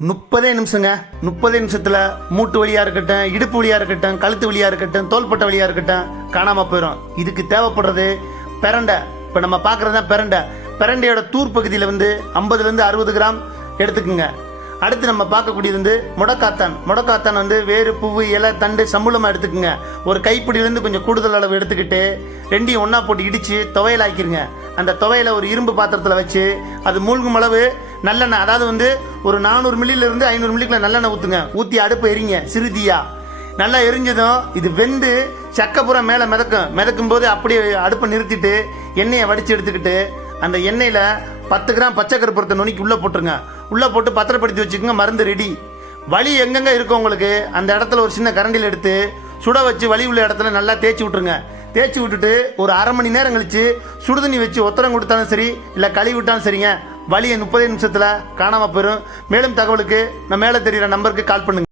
30 நிமிஷங்க. 30 நிமிஷத்தில் மூட்டு வலியாக இருக்கட்டும், இடுப்பு வலியாக இருக்கட்டும், கழுத்து வலியாக இருக்கட்டும், தோள்பட்டை வலியாக இருக்கட்டும் காணாமல் போயிடும். இதுக்கு தேவைப்படுறது பிரண்டை. இப்போ நம்ம பார்க்குறது தான் பிரண்டை. பிரண்டையோட தூர் பகுதியில் 50லேருந்து 60 கிராம் எடுத்துக்குங்க. அடுத்து நம்ம பார்க்கக்கூடியது முடக்காத்தான். முடக்காத்தான் வேறு, பூவு, இலை, தண்டு சம்பளமாக எடுத்துக்குங்க. ஒரு கைப்பிடியிலேருந்து கொஞ்சம் கூடுதல் அளவு எடுத்துக்கிட்டு ரெண்டையும் ஒன்றா போட்டு இடித்து துவையல் ஆக்கிருங்க. அந்த துவையலை ஒரு இரும்பு பாத்திரத்தில் வச்சு அது மூழ்கும் அளவு நல்லெண்ணெய், அதாவது ஒரு 400 மில்லியிலிருந்து 500 மில்லிக்குள்ள நல்லெண்ணெய் ஊற்றுங்க. ஊற்றி அடுப்பு எரிங்க சிறுதியா. நல்லா எரிஞ்சதும் இது வெந்து சக்கப்புறம் மேலே மிதக்கும் போது அப்படியே அடுப்பை நிறுத்திட்டு எண்ணெயை வடித்து எடுத்துக்கிட்டு அந்த எண்ணெயில் 10 கிராம் பச்சை கருப்பூரத்தை நுணுக்கி உள்ளே போட்டுருங்க. உள்ளே போட்டு பத்திரப்படுத்தி வச்சுக்கோங்க. மருந்து ரெடி. வலி எங்கெங்கே இருக்கும் உங்களுக்கு அந்த இடத்துல ஒரு சின்ன கரண்டியில் எடுத்து சுட வச்சு வலி உள்ள இடத்துல நல்லா தேய்ச்சி விட்ருங்க. தேய்ச்சி விட்டுட்டு ஒரு அரை மணி நேரம் கழித்து சுடுதண்ணி வச்சு ஒத்தரம் கொடுத்தாலும் சரி, இல்லை கழுவி விட்டாலும் சரிங்க, வலியை 30 நிமிஷத்தில் காணாமல் போயிடும். மேலும் தகவலுக்கு நான் மேலே தெரிகிற நம்பருக்கு கால் பண்ணுங்கள்.